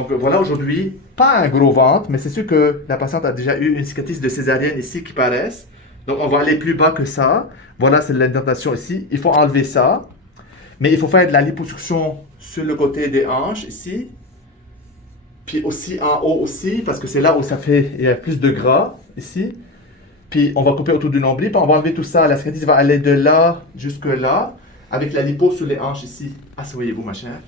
Donc voilà aujourd'hui, pas un gros ventre, mais c'est sûr que la patiente a déjà eu une cicatrice de césarienne ici qui paraissent. Donc on va aller plus bas que ça. Voilà, c'est l'indentation ici. Il faut enlever ça. Mais il faut faire de la liposuction sur le côté des hanches ici. Puis aussi en haut aussi, parce que c'est là où il y a plus de gras ici. Puis on va couper autour du nombril, puis on va enlever tout ça. La cicatrice va aller de là jusque là, avec la lipo sur les hanches ici. Asseyez-vous ma chère.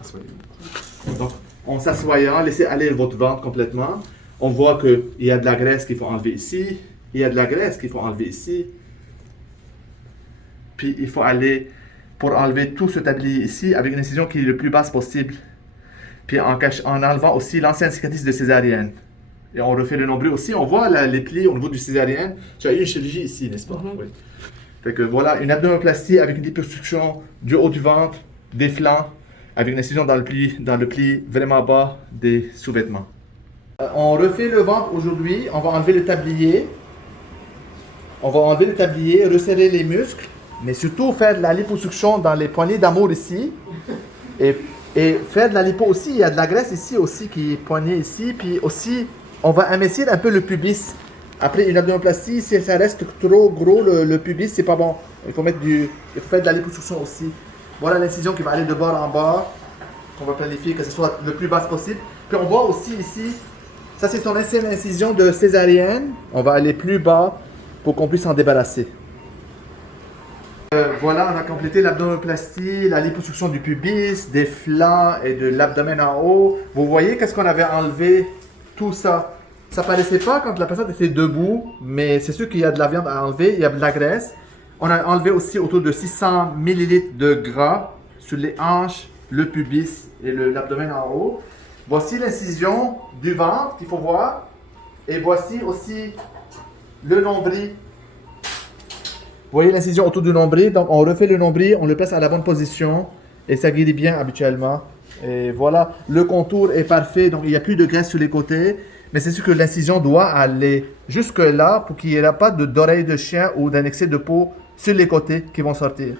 Asseyez-vous. Donc en s'assoyant, laissez aller votre ventre complètement. On voit qu'il y a de la graisse qu'il faut enlever ici. Il y a de la graisse qu'il faut enlever ici. Puis il faut aller pour enlever tout ce tablier ici avec une incision qui est le plus basse possible. Puis en enlevant aussi l'ancienne cicatrice de césarienne. Et on refait le nombril aussi. On voit les plis au niveau du césarienne. Tu as eu une chirurgie ici, n'est-ce pas? Oui. Fait que voilà, une abdominoplastie avec une liposuction du haut du ventre, des flancs, avec une incision dans le pli vraiment bas des sous-vêtements. On refait le ventre aujourd'hui. On va enlever le tablier. On va enlever le tablier, resserrer les muscles, mais surtout faire de la liposuction dans les poignées d'amour ici. Et faire de la lipo aussi, il y a de la graisse ici aussi qui est poignée ici. Puis aussi, on va amincir un peu le pubis. Après une abdominoplastie, si ça reste trop gros, le pubis, c'est pas bon. Il faut faire de la liposuction aussi. Voilà l'incision qui va aller de bord en bord. On va planifier que ce soit le plus basse possible. Puis on voit aussi ici, ça c'est son ancienne incision de césarienne. On va aller plus bas pour qu'on puisse s'en débarrasser. Voilà, on a complété l'abdominoplastie, la liposuction du pubis, des flancs et de l'abdomen en haut. Vous voyez qu'est-ce qu'on avait enlevé? Tout ça. Ça paraissait pas quand la patiente était debout, mais c'est sûr qu'il y a de la viande à enlever, il y a de la graisse. On a enlevé aussi autour de 600 ml de gras sur les hanches, le pubis et l'abdomen en haut. Voici l'incision du ventre qu'il faut voir. Et voici aussi le nombril. Vous voyez l'incision autour du nombril, donc on refait le nombril, on le place à la bonne position et ça guérit bien habituellement. Et voilà, le contour est parfait, donc il n'y a plus de graisse sur les côtés, mais c'est sûr que l'incision doit aller jusque là pour qu'il n'y ait pas d'oreilles de chien ou d'un excès de peau sur les côtés qui vont sortir.